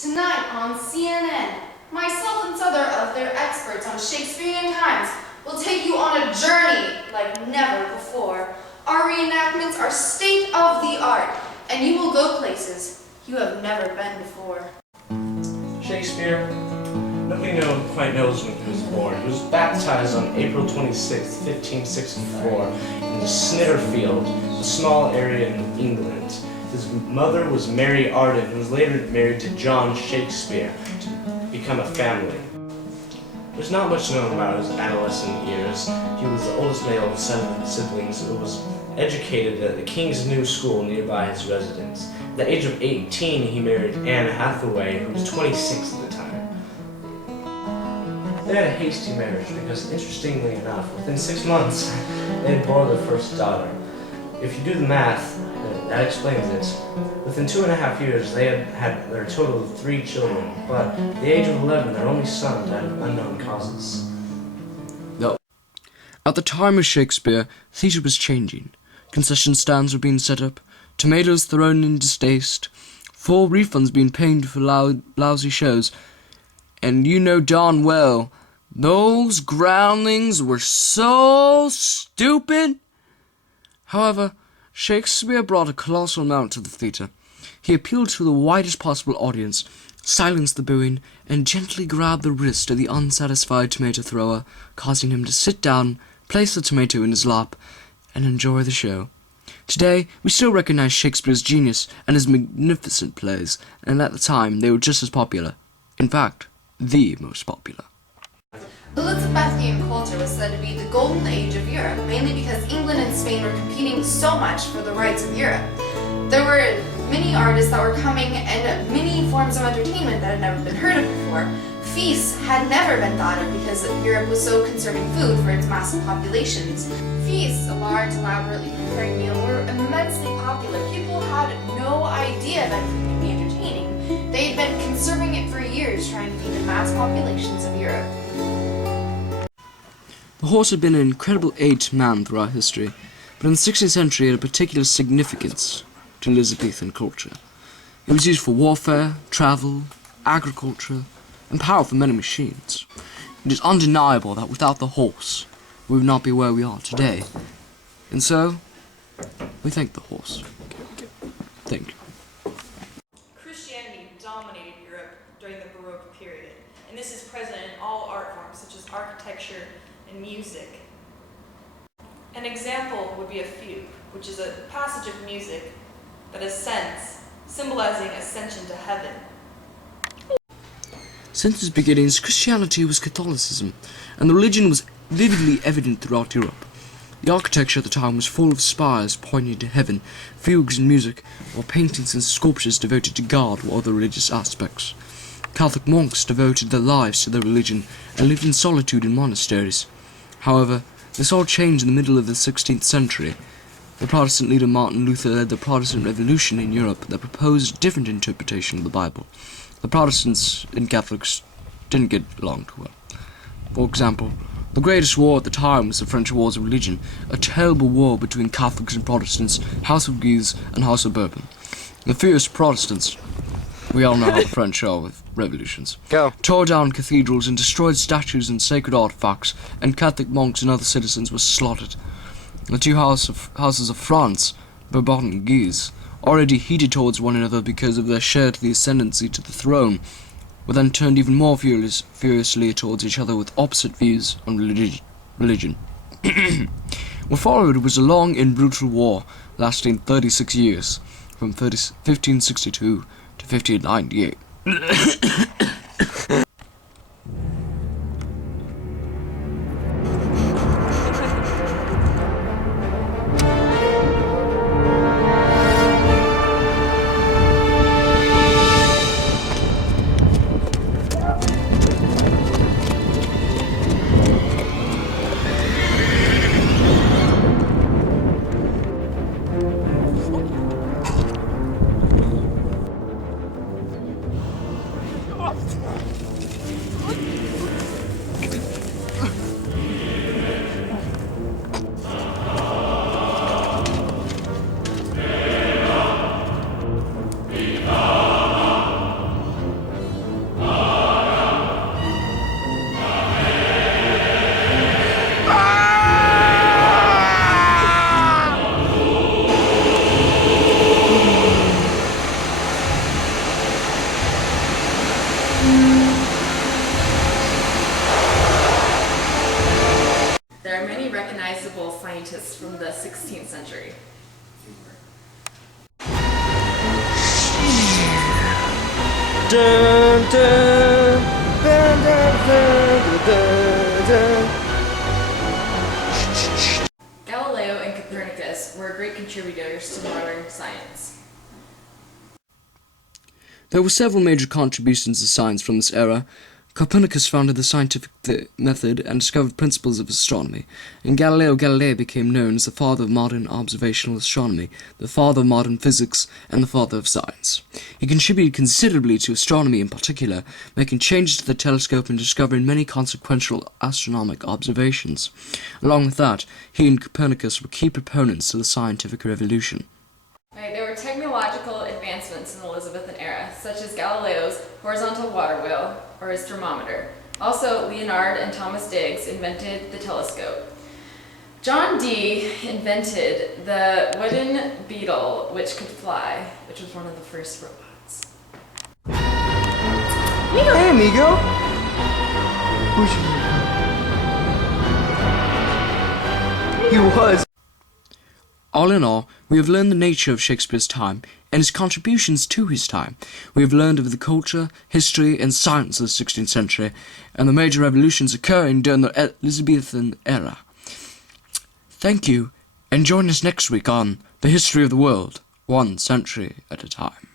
Tonight on CNN, myself and other of their experts on Shakespearean times will take you on a journey like never before. Our reenactments are state of the art, and you will go places you have never been before. Shakespeare, nobody quite knows when he was born. He was baptized on April 26, 1564, in Snitterfield, a small area in England. His mother was Mary Arden, who was later married to John Shakespeare to become a family. There's not much known about his adolescent years. He was the oldest male of 7 siblings who was educated at the King's New School nearby his residence. At the age of 18, he married Anne Hathaway, who was 26 at the time. They had a hasty marriage because, interestingly enough, within 6 months, they had born their first daughter. If you do the math, that explains it. Within 2.5 years, they had their total of 3 children, but at the age of 11, their only son died of unknown causes. At the time of Shakespeare, theatre was changing. Concession stands were being set up, tomatoes thrown in distaste, full refunds being paid for lousy shows, and you know darn well, those groundlings were so stupid. However, Shakespeare brought a colossal amount to the theatre. He appealed to the widest possible audience, silenced the booing, and gently grabbed the wrist of the unsatisfied tomato thrower, causing him to sit down, place the tomato in his lap, and enjoy the show. Today, we still recognize Shakespeare's genius and his magnificent plays, and at the time they were just as popular. In fact, the most popular. Elizabethan culture was said to be the golden age of Europe, mainly because England and Spain were competing so much for the rights of Europe. There were many artists that were coming and many forms of entertainment that had never been heard of before. Feasts had never been thought of because Europe was so conserving food for its massive populations. Feasts, a large, elaborately prepared meal, were immensely popular. People had no idea that food could be entertaining. They had been conserving it for years, trying to feed the mass populations of Europe. The horse had been an incredible aid to man throughout history, but in the 16th century it had a particular significance to Elizabethan culture. It was used for warfare, travel, agriculture, and power for many machines. It is undeniable that without the horse, we would not be where we are today. And so, we thank the horse. Thank you. Christianity dominated Europe during the Baroque period, and this is present in all art forms such as architecture and music. An example would be a fugue, which is a passage of music that ascends, symbolizing ascension to heaven. Since its beginnings, Christianity was Catholicism, and the religion was vividly evident throughout Europe. The architecture at the time was full of spires pointing to heaven, fugues and music, while paintings and sculptures devoted to God or other religious aspects. Catholic monks devoted their lives to their religion and lived in solitude in monasteries. However, this all changed in the middle of the 16th century. The Protestant leader Martin Luther led the Protestant Revolution in Europe that proposed a different interpretation of the Bible. The Protestants and Catholics didn't get along too well. For example, the greatest war at the time was the French Wars of Religion, a terrible war between Catholics and Protestants, House of Guise and House of Bourbon. The fierce Protestants, we all know how the French are with revolutions, tore down cathedrals and destroyed statues and sacred artifacts, and Catholic monks and other citizens were slaughtered. The two houses of France, Bourbon and Guise, already heated towards one another because of their share to the ascendancy to the throne, were then turned even more furiously towards each other with opposite views on religion. What followed was a long and brutal war lasting 36 years, from 1562 to 1598. Dun, dun, dun, dun, dun, dun, dun. Galileo and Copernicus were great contributors to modern science. There were several major contributions to science from this era. Copernicus founded the scientific method and discovered principles of astronomy, and Galileo Galilei became known as the father of modern observational astronomy, the father of modern physics, and the father of science. He contributed considerably to astronomy in particular, making changes to the telescope and discovering many consequential astronomical observations. Along with that, he and Copernicus were key proponents of the scientific revolution. Right, there were technological advancements in the Elizabethan era, such as Galileo's horizontal water wheel, or his thermometer. Also, Leonard and Thomas Digges invented the telescope. John Dee invented the wooden beetle, which could fly, which was one of the first robots. Hey, amigo! He was. All in all, we have learned the nature of Shakespeare's time and his contributions to his time. We have learned of the culture, history, and science of the 16th century, and the major revolutions occurring during the Elizabethan era. Thank you, and join us next week on The History of the World, 1 century at a time.